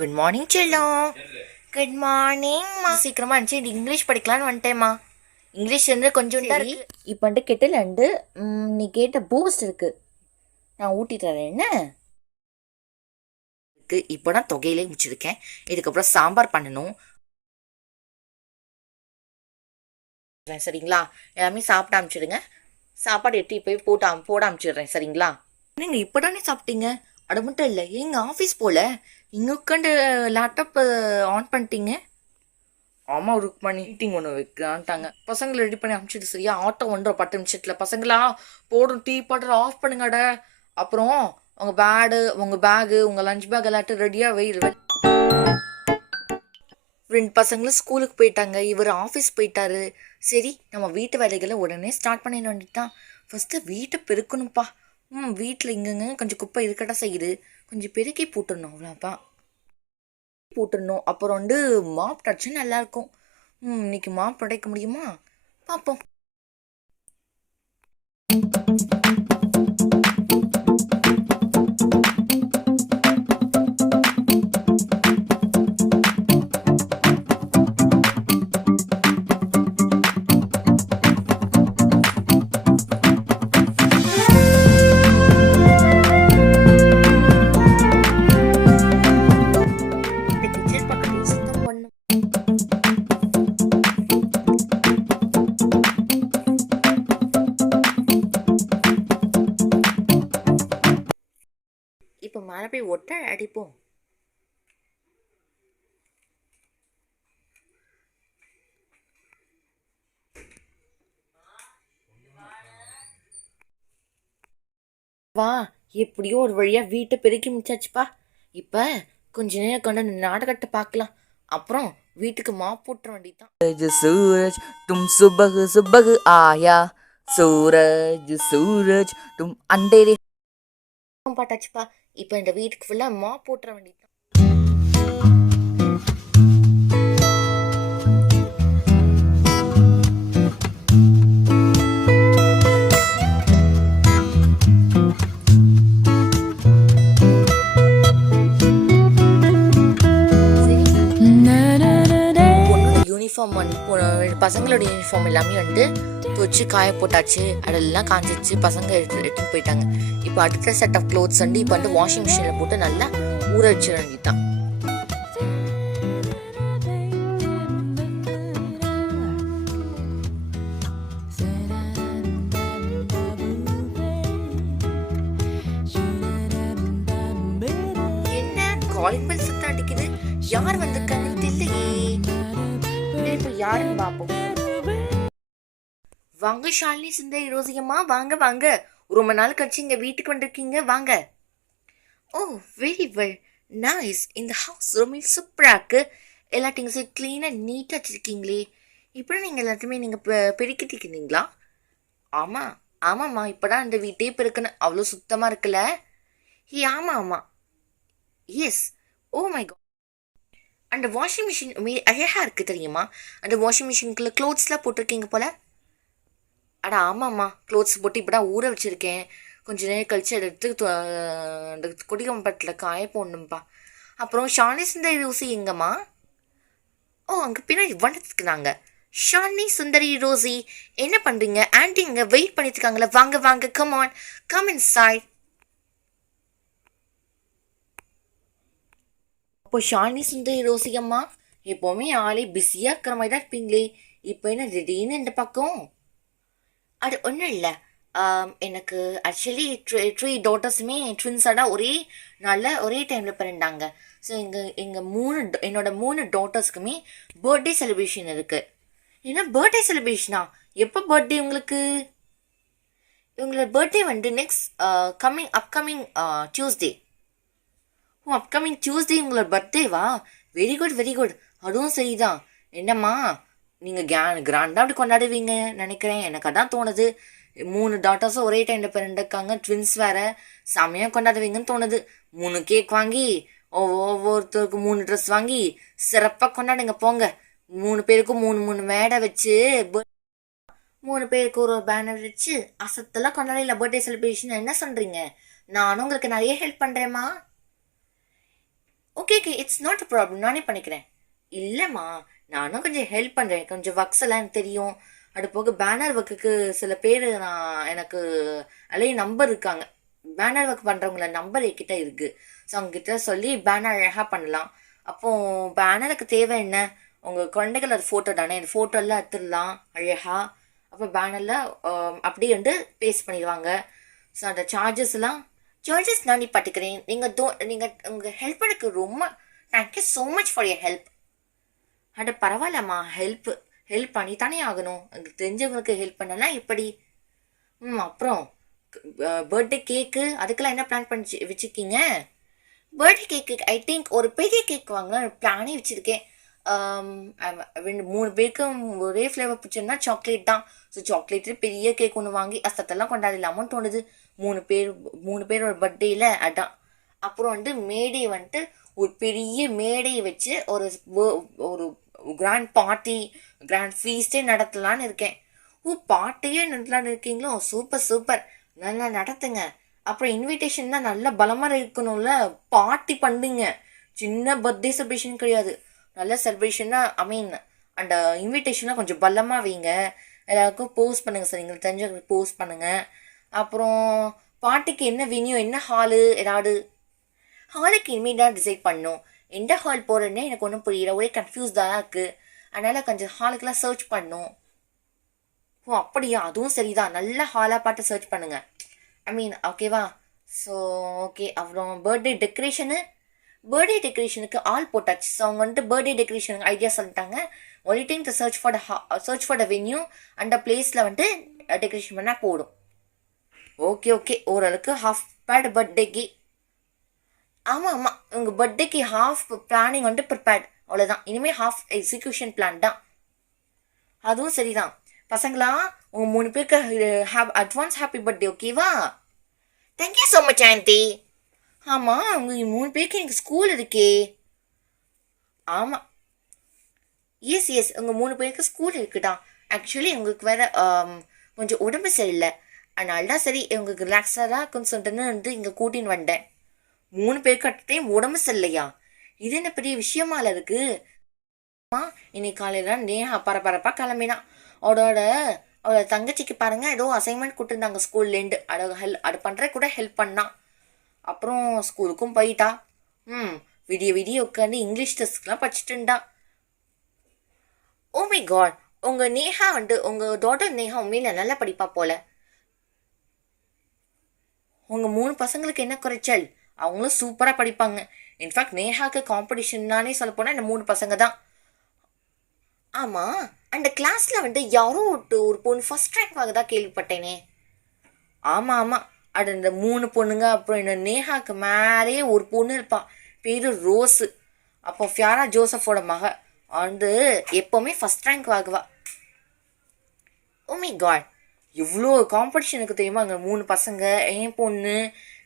Good morning செல்லம் good morning மா சீக்கிரமா இருந்துச்சு இது இங்கிலீஷ் படிக்கலாம்னு வந்துட்டேம்மா இங்கிலீஷ் வந்து கொஞ்சம் சரி. இப்போ வந்துட்டு கெட்டில் அண்டு நீ கேட்ட பூஸ்ட் இருக்கு. நான் ஊட்டி தரேன் என்ன? இருக்கு. இப்போ தான் தொகையிலே முடிச்சிருக்கேன். இதுக்கப்புறம் சாம்பார் பண்ணணும். சரிங்களா? எல்லாமே சாப்பிட அனுப்பிச்சிடுங்க. சாப்பாடு எட்டி போய் போட்டு அம்- போட அனுப்பிச்சிடுறேன் சரிங்களா? நீங்க இப்போதானே சாப்பிட்டீங்க? அது மட்டும் இல்லை எங்க ஆஃபீஸ் போல? இங்கே உட்காந்து லேப்டாப் ஆன் பண்ணிட்டீங்க? ஆமாம் ருக்மணி மீட்டிங் ஒன்று வைக்கலான்ட்டாங்க. பசங்களை ரெடி பண்ணி அனுப்பிச்சிட்டு சரியா ஆட்டோ ஒன்றரை பத்து நிமிஷத்தில் பசங்களா போடும் டீ பாட்டர் ஆஃப் பண்ணுங்கட அப்புறம் உங்கள் பேடு உங்கள் பேகு உங்கள் லஞ்ச் பேக் எல்லாட்டும் ரெடியாக வெயில் ரெண்டு பசங்களும் ஸ்கூலுக்கு போயிட்டாங்க. இவர் ஆஃபீஸ் போயிட்டாரு. சரி நம்ம வீட்டு வேலைகளை உடனே ஸ்டார்ட் பண்ணிட வேண்டியதுதான். ஃபஸ்ட்டு வீட்டை பெருக்கணும்ப்பா. ம் வீட்டில் இங்கங்க. கொஞ்சம் குப்பை இருக்கட்டா செய்யுது. கொஞ்சம் பெருக்கி போட்டுடணும் அவ்வளோப்பா போட்டுடணும். அப்புறம் வந்து மாப் டச்சு நல்லாயிருக்கும். ம் இன்னைக்கு மாப் உடைக்க முடியுமா? பார்ப்போம் போய் ஒட்டை அடிப்போம் வா எப்படியோ ஒரு வழியா வீட்டை பெருக்கி முடிச்சாச்சுப்பா இப்ப கொஞ்ச நேரம் கொண்டு அந்த நாடகத்தை பார்க்கலாம் அப்புறம் வீட்டுக்கு மா போட்டுற வேண்டியதான் சூரஜ் தும் சுபகு சுபகு ஆயா சூரஜ் சூரஜ் தும் அண்டேரே பாட்டாச்சுப்பா இப்போ இந்த வீட்டுக்கு ஃபுல்லா மாப் போட்டுற பொண்ணோட யூனிஃபார்ம் வந்து பசங்களோட யூனிஃபார்ம் எல்லாமே வந்து துவச்சு காய போட்டாச்சு. அதெல்லாம் காஞ்சிச்சு பசங்க எடுத்து எடுத்துட்டு போயிட்டாங்க. இப்போ அடுத்த செட் ஆஃப் க்ளோத்ஸ் வந்து இப்போ வந்து வாஷிங் மிஷினில் போட்டு நல்லா ஊற வச்சிட தான் என்ன? காலிங் பெல் சத்தம் அடிக்குது. யார் வந்திருக்காங்கன்னு தெரியலையே. இப்போ யாருன்னு பார்ப்போம் வாங்க ஷாலினி சுந்தரி ரோசியம்மா வாங்க வாங்க. ரொம்ப நாள் கழிச்சு இங்கே வீட்டுக்கு வந்திருக்கீங்க வாங்க. ஓ வெரி வெல் நைஸ் இந்த ஹவுஸ் ரொம்ப சூப்பராக இருக்கு எல்லா திங்ஸையும் க்ளீனாக நீட்டாக வச்சுருக்கீங்களே. இப்போ நீங்கள் எல்லாத்தையுமே நீங்கள் பெருக்கிட்டீங்களா ஆமாம் ஆமாம்மா. இப்போ தான் அந்த வீட்டையே பெருக்கணும் அவ்வளோ சுத்தமாக இருக்குல்ல? ஏ ஆமாம் ஆமாம் எஸ் ஓ மை காட் அந்த வாஷிங் மிஷின் அழகாக இருக்குது தெரியுமா? அந்த வாஷிங் மிஷினுக்குள்ளே க்ளோத்ஸ்லாம் போட்டிருக்கீங்க போல்? அட ஆமாம்மா. க்ளோத்ஸ் போட்டு இப்போ தான் ஊற வச்சுருக்கேன். கொஞ்சம் நேரம் கழிச்சு அதை எடுத்து அந்த கொடிக்கம்பட்டில் காய போடணும்ப்பா அப்புறம் ஷானி சுந்தரி ரோசி எங்கம்மா? ஓ அங்கே பின்னாடி வந்துட்டு நாங்கள் ஷானி சுந்தரி ரோசி என்ன பண்ணுறீங்க ஆண்டி இங்கே வெயிட் பண்ணிட்டுருக்காங்களே வாங்க வாங்க come on come in Sai அப்போ ஷாலினி சுந்தரி ரோசி அம்மா எப்போவுமே ஆளே பிஸியாக இருக்கிற மாதிரி தான் இருப்பீங்களே. இப்போ என்ன திடீர்னு இந்த பக்கம்? அது ஒன்றும் இல்லை. எனக்கு ஆக்சுவலி த்ரீ டாட்டர்ஸுமே ட்வின்ஸாக ஒரே நாளில் ஒரே டைமில் பிறந்தாங்க. ஸோ எங்கள் எங்கள் மூணு என்னோட மூணு டாட்டர்ஸ்க்குமே பர்த்டே செலிப்ரேஷன் இருக்குது ஏன்னா பர்த்டே செலிப்ரேஷனா எப்போ பர்த்டே உங்களுக்கு? இவங்களோட பர்த்டே வந்து next coming upcoming Tuesday oh upcoming Tuesday உங்களோட பர்த்டேவா வெரி குட் வெரி குட் அதுவும் சரிதான். என்னம்மா? நீங்கள் கே கிராண்டாக அப்படி கொண்டாடுவீங்க நினைக்கிறேன். எனக்கு அதான் தோணுது. மூணு டாட்டர்ஸும் ஒரே டைமில் பிறந்திருக்காங்க. ட்வின்ஸ் வேறு. செம்மையாக கொண்டாடுவீங்கன்னு தோணுது. மூணு கேக் வாங்கி ஒவ்வொருத்தருக்கும் ஒவ்வொருத்தருக்கு மூணு ட்ரெஸ் வாங்கி சிறப்பாக கொண்டாடுங்க போங்க. மூணு பேருக்கும் மூணு மூணு மேடை வச்சு மூணு பேருக்கு ஒரு பேனர் வச்சு அசத்தெல்லாம் கொண்டாடல பர்த்டே செலிப்ரேஷன் என்ன சொல்கிறீங்க நானும் உங்களுக்கு நிறைய help பண்ணுறேம்மா okay okay it's not a problem நானே பண்ணிக்கிறேன். இல்லைம்மா நானும் கொஞ்சம் ஹெல்ப் பண்ணுறேன் கொஞ்சம் ஒர்க்ஸ் எல்லாம் எனக்கு தெரியும். அது போக பேனர் ஒர்க்குக்கு சில பேர் நான் எனக்கு அலைய நம்பர் இருக்காங்க. பேனர் ஒர்க் பண்ணுறவங்கள நம்பர் என்கிட்ட இருக்குது ஸோ அவங்ககிட்ட சொல்லி பேனர் அழகாக பண்ணலாம். அப்போது பேனருக்கு தேவை என்ன? உங்கள் குழந்தைகள் அது ஃபோட்டோ தானே? அந்த ஃபோட்டோலாம் எடுத்துடலாம். அழகாக அப்போ பேனரில் அப்படியே வந்து பேஸ்ட் பண்ணிடுவாங்க. ஸோ அந்த சார்ஜஸ்லாம் சார்ஜஸ் நான் பார்த்துக்கிறேன் நீங்கள் தோ நீங்கள் உங்கள் ஹெல்ப் எனக்கு ரொம்ப thank you so much for your help அட பரவாயில்லம்மா. ஹெல்ப் ஹெல்ப் பண்ணி தானே ஆகணும். எனக்கு தெரிஞ்சவங்களுக்கு ஹெல்ப் பண்ணலாம் எப்படி? ம் அப்புறம் பர்த்டே கேக்கு அதுக்கெல்லாம் என்ன பிளான் பண்ணி வச்சுருக்கீங்க? பர்த்டே கேக்கு ஐ திங்க் ஒரு பெரிய கேக் வாங்கலாம் பிளானே வச்சுருக்கேன். ரெண்டு மூணு பேருக்கும் ஒரே ஃப்ளேவர் பிடிச்சதுன்னா சாக்லேட் தான். ஸோ சாக்லேட்டு பெரிய கேக் ஒன்று வாங்கி அசத்தெல்லாம் கொண்டாடலாமோன்னு தோணுது. மூணு பேர் மூணு பேரோட பர்த்டேயில் அதான். அப்புறம் வந்து மேடை வந்துட்டு ஒரு பெரிய மேடையை வச்சு ஒரு ஒரு கிராண்ட் பார்ட்டி கிராண்ட் ஃபீஸ்டே நடத்தலான்னு இருக்கேன். ஓ பார்ட்டியே நடத்தலான்னு இருக்கீங்களோ? Super super. நல்லா நடத்துங்க. அப்புறம் இன்விடேஷன் தான் நல்ல பலமாக இருக்கணும்ல? பார்ட்டி பண்ணுங்க. சின்ன பர்த்டே செலிப்ரேஷன் கிடையாது. நல்ல செலிப்ரேஷனாக ஐ மீன் அந்த இன்விடேஷனாக கொஞ்சம் பலமாக வைங்க. எல்லாருக்கும் போஸ்ட் பண்ணுங்கள் சார் எங்களுக்கு தெரிஞ்சவங்களுக்கு போஸ்ட் பண்ணுங்கள் அப்புறம் பாட்டிக்கு என்ன வென்யூ என்ன ஹாலு ஏதாவது? ஹாலுக்கு இனிமேல் தான் டிசைட் பண்ணும் எந்த ஹால் போகிறேன்னே எனக்கு ஒன்றும் புரியல. ஒரே கன்ஃபியூஸ்டாக இருக்குது அதனால் கொஞ்சம் ஹாலுக்கெலாம் சர்ச் பண்ணும். ஓ அப்படியா? அதுவும் சரிதான். நல்ல ஹாலாக பார்த்து சர்ச் பண்ணுங்க. ஐ மீன் ஓகேவா ஸோ ஓகே அப்புறம் பர்த்டே டெக்கரேஷனு பர்த்டே டெக்கரேஷனுக்கு ஆள் போட்டாச்சு. ஸோ அவங்க வந்துட்டு பர்த்டே டெக்கரேஷனுக்கு ஐடியா சொல்லிட்டாங்க. Only time to search for the search for the venue அந்த பிளேஸில் வந்துட்டு டெக்கரேஷன் பண்ணால் போடும் ஓகே ஓகே ஓரளவுக்கு ஹாஃப் பேட் பர்த்டேக்கு ஆமாம் ஆமாம் உங்கள் பர்த்டேக்கு ஹாஃப் பிளானிங் வந்துட்டு ப்ரிப்பேர்ட் அவ்வளோதான் இனிமேல் ஹாஃப் எக்ஸிக்யூஷன் பிளான் தான். அதுவும் சரிதான். பசங்களா உங்கள் மூணு பேருக்கு ஹாப் அட்வான்ஸ் ஹாப்பி பர்த்டே ஓகேவா thank you so much aunty ஆமாம் உங்கள் மூணு பேருக்கு எனக்கு ஸ்கூல் இருக்கே. ஆமாம் எஸ் எஸ் உங்கள் மூணு பேருக்கு ஸ்கூல் இருக்குதா ஆக்சுவலி உங்களுக்கு வேற um, கொஞ்சம் உடம்பு சரியில்லை. அதனால தான் சரி உங்களுக்கு ரிலாக்ஸாக இருக்குன்னு சொல்லிட்டுன்னு வந்து இங்கே கூட்டின்னு வந்தேன். மூணு பேர் கட்டத்தையும் உடம்பு சரியில்லையா? இது என்ன பெரிய விஷயமால இருக்கு இன்னைக்கு காலையில நேஹா பரபரப்பா கிளம்பினான் அவளோட அவளோட தங்கச்சிக்கு பாருங்க ஏதோ அசைன்மெண்ட் கொடுத்துருந்தாங்க ஸ்கூல்லேருந்து அட ஹெல் அது பண்ணுற கூட ஹெல்ப் பண்ணான் அப்புறம் ஸ்கூலுக்கும் போயிட்டா. ம் விடிய விடிய உட்காந்து இங்கிலீஷ் டெஸ்ட்லாம் படிச்சுட்டு இருந்தா. ஓ மை காட் உங்கள் நேஹா வந்து உங்கள் டாட்டர் நேஹா உண்மையில நல்லா படிப்பா போல. உங்கள் மூணு பசங்களுக்கு என்ன குறைச்சல்? அவங்களும் சூப்பராக படிப்பாங்க. இன்ஃபேக்ட் நேஹாக்கு காம்படிஷன்னானே சொல்ல போனால் இந்த மூணு பசங்க தான் ஆமாம் அந்த கிளாஸில் வந்து யாரோ ஒரு ஒரு பொண்ணு ஃபர்ஸ்ட் ரேங்க் வாங்கதா கேள்விப்பட்டேனே. ஆமாம் ஆமாம் அது இந்த மூணு பொண்ணுங்க அப்புறம் இந்த நேஹாக்கு மேலேயே ஒரு பொண்ணு இருப்பாள் பேர் ரோஸு. அப்போ ஃபியாரா ஜோசஃபோட மக. வந்து எப்போவுமே ஃபர்ஸ்ட் ரேங்க் வாங்குவா. ஓமே காட் இவ்வளோ காம்படிஷனுக்கு தெரியுமா அங்கே மூணு பசங்க என் பொண்ணு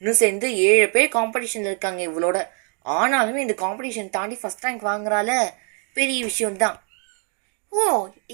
இன்னும் சேர்ந்து ஏழு பேர் காம்படிஷனில் இருக்காங்க இவளோட. ஆனாலுமே இந்த காம்படிஷன் தாண்டி ஃபஸ்ட் ரேங்க் வாங்குறால பெரிய விஷயம்தான். Oh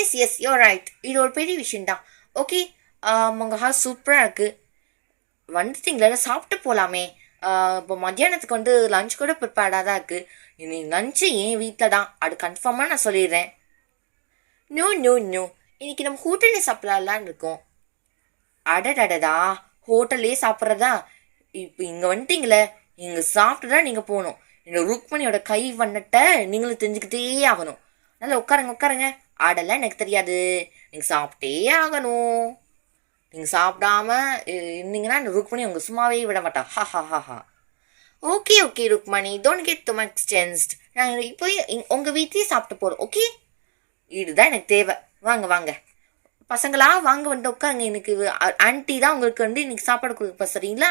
yes yes you're right இது ஒரு பெரிய விஷயம்தான். ஓகே உங்கள் ஹாஸ் சூப்பராக இருக்குது வந்துட்டீங்களா சாப்பிட்டு போகலாமே இப்போ மத்தியானத்துக்கு வந்து லஞ்ச் கூட ப்ரிப்பேர்டாக தான் இருக்குது இன்னைக்கு லஞ்சு ஏன் வீட்டில் தான்? அது கன்ஃபார்மாக நான் சொல்லிடுறேன். நோ நோ நோ இன்னைக்கு நம்ம ஹோட்டல்லே சாப்பிடலான்னு இருக்கோம். அடடடடா ஹோட்டல்லே சாப்பிட்றதா? இப்போ இங்கே வந்துட்டீங்களே இங்கே சாப்பிட்டு தான் நீங்கள் போகணும். இந்த ருக்மணியோட கை வண்ணட்டை நீங்களும் தெரிஞ்சுக்கிட்டே ஆகணும். நல்லா உட்காருங்க உட்காருங்க. ஆடெல்லாம் எனக்கு தெரியாது. நீங்கள் சாப்பிட்டே ஆகணும். நீங்கள் சாப்பிடாம இருந்தீங்கன்னா இந்த ருக்மணி உங்கள் சும்மாவே விட மாட்டா. ஹா ஹா ஹா ஹா. Okay okay Rukmani. Don't get too excited நாங்கள் இப்போ உங்கள் வீட்லேயே சாப்பிட்டு போகிறோம் ஓகே இதுதான் எனக்கு தேவை. வாங்க வாங்க. பசங்களா வாங்க வந்துட்டு உட்காருங்க. எனக்கு ஆன்ட்டி தான் உங்களுக்கு வந்து இன்னைக்கு சாப்பாடு கொடுக்க சரிங்களா?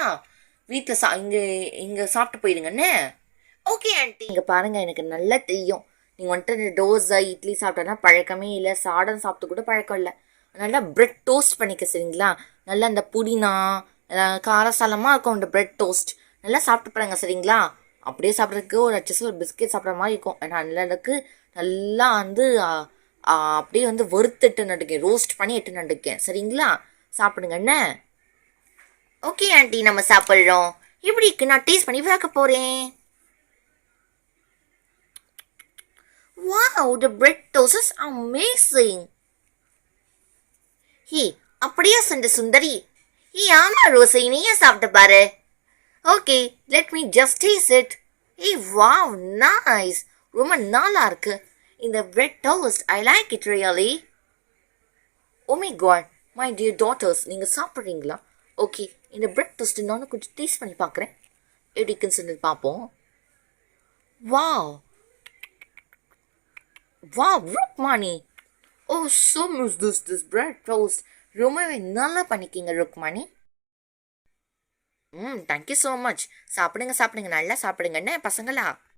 வீட்டில் சா இங்கே இங்கே சாப்பிட்டு போயிடுங்கண்ணே ஓகே ஆன்ட்டி இங்கே பாருங்க எனக்கு நல்லா தெரியும். நீங்கள் வந்துட்டு இந்த தோசை இட்லி சாப்பிட்டோன்னா பழக்கமே இல்லை. சாதம் சாப்பிட்டு கூட பழக்கம் இல்லை. நல்லா பிரெட் டோஸ்ட் பண்ணிக்க சரிங்களா? நல்லா அந்த புதினா காரசாலமாக இருக்கும் அந்த பிரெட் டோஸ்ட் நல்லா சாப்பிட்டு பாருங்க சரிங்களா? அப்படியே சாப்பிட்றதுக்கு ஒரு அச்சஸ் ஒரு பிஸ்கெட் சாப்பிட்ற மாதிரி இருக்கும். ஏன்னா நல்லதுக்கு நல்லா வந்து அப்படியே வந்து வறுத்துட்டு நட்டுக்கேன். ரோஸ்ட் பண்ணி எட்டு நட்டுக்கேன். சரிங்களா? சாப்பிடுங்க என்ன? ஓகே ஆண்டி நம்ம சாப்பிட்றோம். எப்படி இருக்கு? நான் டேஸ்ட் பண்ணி பார்க்க போகிறேன் wow the bread toast is amazing hey அப்படியே சொன்ன சுந்தரி? ஹே ஆமா ரோசை நீயே சாப்பிட்டு பாரு. Okay let me just taste it A wow nice ரொம்ப நல்லா இருக்கு. இந்த bread toast I like it really oh my God my dear daughters நீங்கள் சாப்பிட்றீங்களா? ஓகே இந்த பிரெட் டோஸ்ட் நானும் கொஞ்சம் டேஸ்ட் பண்ணி பார்க்குறேன் எப்படிக்குன்னு சொல்லி பார்ப்போம். Wow wow Rukmani oh so miss this this bread toast ரொம்பவே நல்லா பண்ணிக்கிங்க ருக்மாணி ம் தேங்க்யூ ஸோ மச் சாப்பிடுங்க சாப்பிடுங்க. நல்லா சாப்பிடுங்க என்ன பசங்களா?